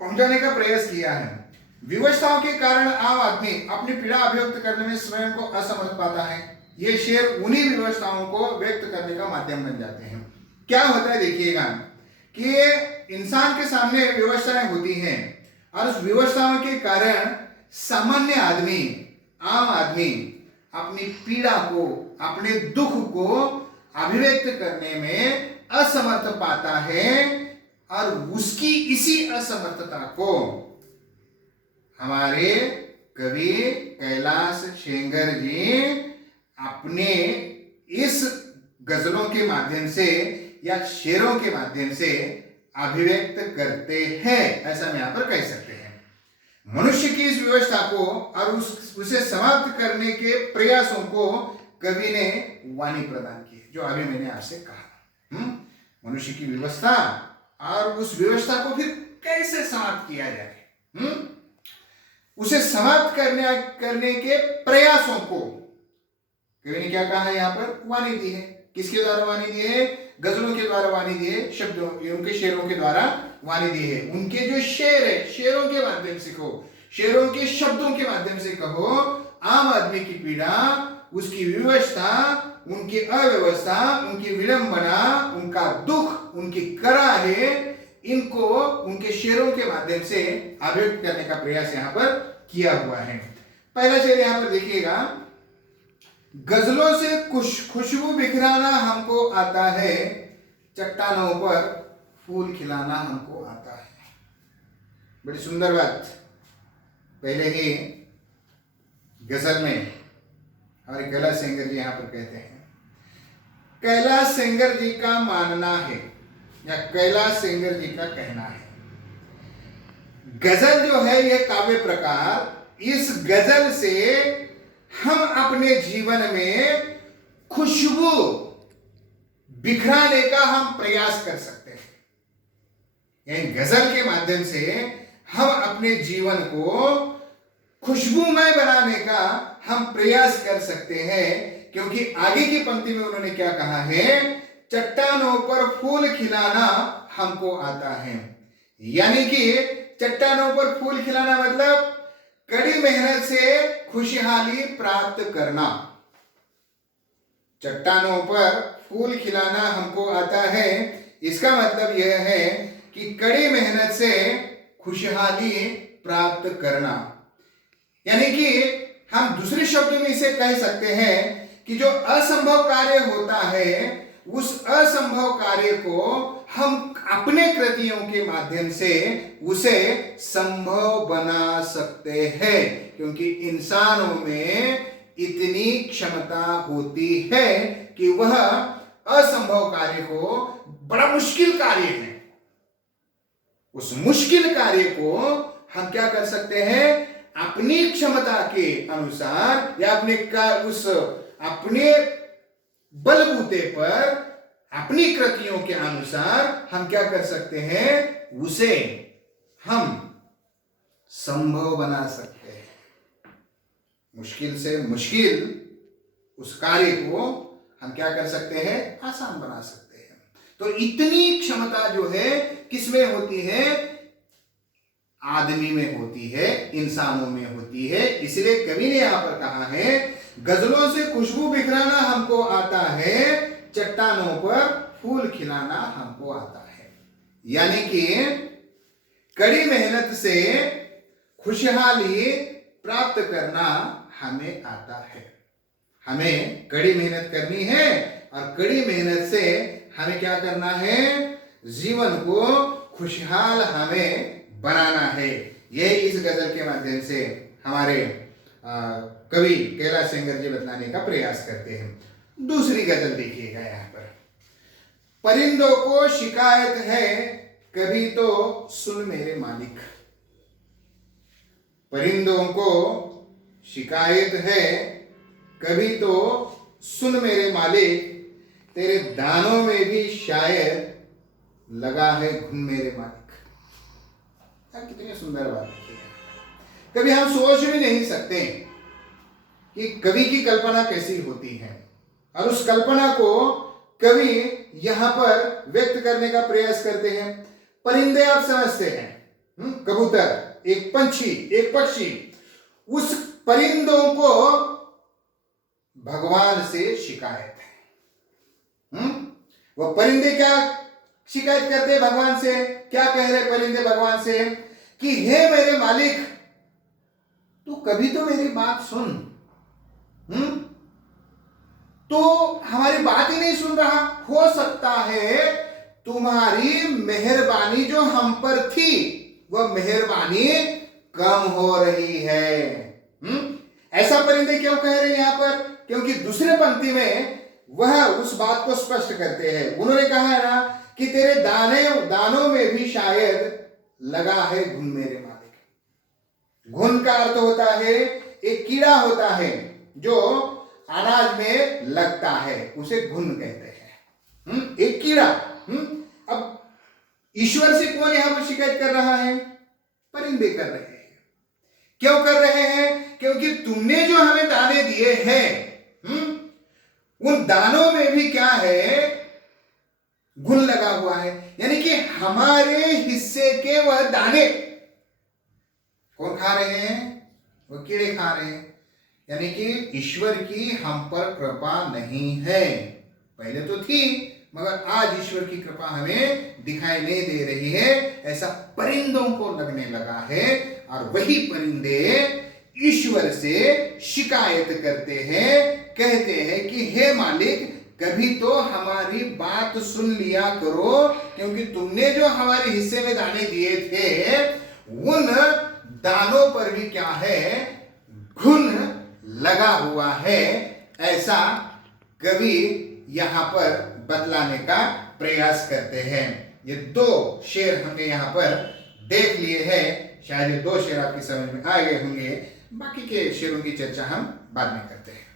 पहुंचाने का प्रयास किया है। विवशताओं के कारण आम आदमी अपनी पीड़ा अभिव्यक्त करने में स्वयं को असमर्थ पाता है। ये शेर उन्हीं विवशताओं को व्यक्त करने का माध्यम बन जाते हैं। क्या होता है देखिएगा कि इंसान के सामने विवशताएं होती हैं और उस विवशताओं के कारण सामान्य आदमी, आम आदमी अपनी पीड़ा को, अपने दुख को अभिव्यक्त करने में असमर्थ पाता है और उसकी इसी असमर्थता को हमारे कवि कैलाश सेंगर जी अपने इस गजलों के माध्यम से या शेरों के माध्यम से अभिव्यक्त करते हैं, ऐसा हम यहां पर कह सकते हैं। मनुष्य की इस व्यवस्था को और उसे समाप्त करने के प्रयासों को कवि ने वाणी प्रदान की, जो अभी मैंने आपसे कहा। मनुष्य की व्यवस्था और उस व्यवस्था को फिर कैसे समाप्त किया जाए, उसे समाप्त करने के प्रयासों को कवि ने क्या कहा है, यहां पर वाणी दी है। किसके द्वारा वाणी दी है? गजलों के द्वारा वाणी दी है, शब्दों, उनके शेरों के द्वारा वाणी दी है। उनके जो शेर है, शेरों के माध्यम से कहो, शेरों के शब्दों के माध्यम से कहो, आम आदमी की पीड़ा, उसकी विवशता, उनकी अव्यवस्था, उनकी विडंबना, उनका दुख, उनकी कराहे, इनको उनके शेरों के माध्यम से अभिव्यक्त करने का प्रयास यहां पर किया हुआ है। पहला शेर यहां पर देखिएगा, गजलों से खुशबू बिखराना हमको आता है, चट्टानों पर फूल खिलाना हमको आता है। बड़ी सुंदर बात पहले ही गजल में हमारे कैलाश सेंगर जी यहां पर कहते हैं। कैलाश सेंगर जी का मानना है या कैलाश सेंगर जी का कहना है, गजल जो है यह काव्य प्रकार, इस गजल से हम अपने जीवन में खुशबू बिखराने का हम प्रयास कर सकते हैं। यानी गजल के माध्यम से हम अपने जीवन को खुशबूमय बनाने का हम प्रयास कर सकते हैं, क्योंकि आगे की पंक्ति में उन्होंने क्या कहा है, चट्टानों पर फूल खिलाना हमको आता है। यानी कि चट्टानों पर फूल खिलाना मतलब कड़ी मेहनत से खुशहाली प्राप्त करना। चट्टानों पर फूल खिलाना हमको आता है, इसका मतलब यह है कि कड़ी मेहनत से खुशहाली प्राप्त करना। यानी कि हम दूसरे शब्दों में इसे कह सकते हैं कि जो असंभव कार्य होता है, उस असंभव कार्य को हम अपने कृतियों के माध्यम से उसे संभव बना सकते हैं, क्योंकि इंसानों में इतनी क्षमता होती है कि वह असंभव कार्य को, बड़ा मुश्किल कार्य है, उस मुश्किल कार्य को हम क्या कर सकते हैं, अपनी क्षमता के अनुसार या अपने बलबूते पर, अपनी कृतियों के अनुसार हम क्या कर सकते हैं, उसे हम संभव बना सकते हैं। मुश्किल से मुश्किल उस कार्य को हम क्या कर सकते हैं, आसान बना सकते हैं। तो इतनी क्षमता जो है किसमें होती है, आदमी में होती है, इंसानों में होती है। इसलिए कवि ने यहां पर कहा है, गजलों से खुशबू बिखराना हमको आता है, चट्टानों पर फूल खिलाना हमको आता है। यानी कि कड़ी मेहनत से खुशहाली प्राप्त करना हमें आता है। हमें कड़ी मेहनत करनी है और कड़ी मेहनत से हमें क्या करना है, जीवन को खुशहाल हमें बनाना है। यह इस गजल के माध्यम से हमारे कवि कैलाश सेंगर जी बतलाने का प्रयास करते हैं। दूसरी गजल देखिएगा यहां पर, परिंदों को शिकायत है कभी तो सुन मेरे मालिक। परिंदों को शिकायत है कभी तो सुन मेरे मालिक, तेरे दानों में भी शायद लगा है घुन मेरे मालिक। कितनी सुंदर बात है। कभी हम सोच भी नहीं सकते कि कवि की कल्पना कैसी होती है, और उस कल्पना को कवि यहां पर व्यक्त करने का प्रयास करते हैं। परिंदे आप समझते हैं, कबूतर, एक पंछी, एक पक्षी, उस परिंदों को भगवान से शिकायत है। वो परिंदे क्या शिकायत करते हैं भगवान से? क्या कह रहे परिंदे भगवान से कि हे मेरे मालिक, तू कभी तो मेरी बात सुन। तो हमारी बात ही नहीं सुन रहा। हो सकता है तुम्हारी मेहरबानी जो हम पर थी वह मेहरबानी कम हो रही है। ऐसा परिंदे क्यों कह रहे हैं यहां पर? क्योंकि दूसरे पंक्ति में वह उस बात को स्पष्ट करते हैं। उन्होंने कहा है ना कि तेरे दानों में भी शायद लगा है घुन मेरे मालिक। घुन का अर्थ होता है एक कीड़ा होता है जो अनाज में लगता है, उसे घुन कहते हैं। एक कीड़ा। अब ईश्वर से कौन यहां पर शिकायत कर रहा है? परिंदे कर रहे हैं। क्यों कर रहे हैं? क्योंकि तुमने जो हमें दाने दिए हैं उन दानों में भी क्या है? घुन लगा हुआ है। यानी कि हमारे हिस्से के वह दाने कौन खा रहे हैं? वो कीड़े खा रहे हैं। यानी कि ईश्वर की हम पर कृपा नहीं है। पहले तो थी, मगर आज ईश्वर की कृपा हमें दिखाई नहीं दे रही है, ऐसा परिंदों को लगने लगा है। और वही परिंदे ईश्वर से शिकायत करते हैं, कहते हैं कि हे मालिक, कभी तो हमारी बात सुन लिया करो, क्योंकि तुमने जो हमारे हिस्से में दाने दिए थे उन दानों पर भी क्या है? घुन लगा हुआ है। ऐसा कवि यहां पर बतलाने का प्रयास करते हैं। ये दो शेर हमने यहां पर देख लिए हैं। शायद ये दो शेर आपकी समझ में आ गए होंगे। बाकी के शेरों की चर्चा हम बाद में करते हैं।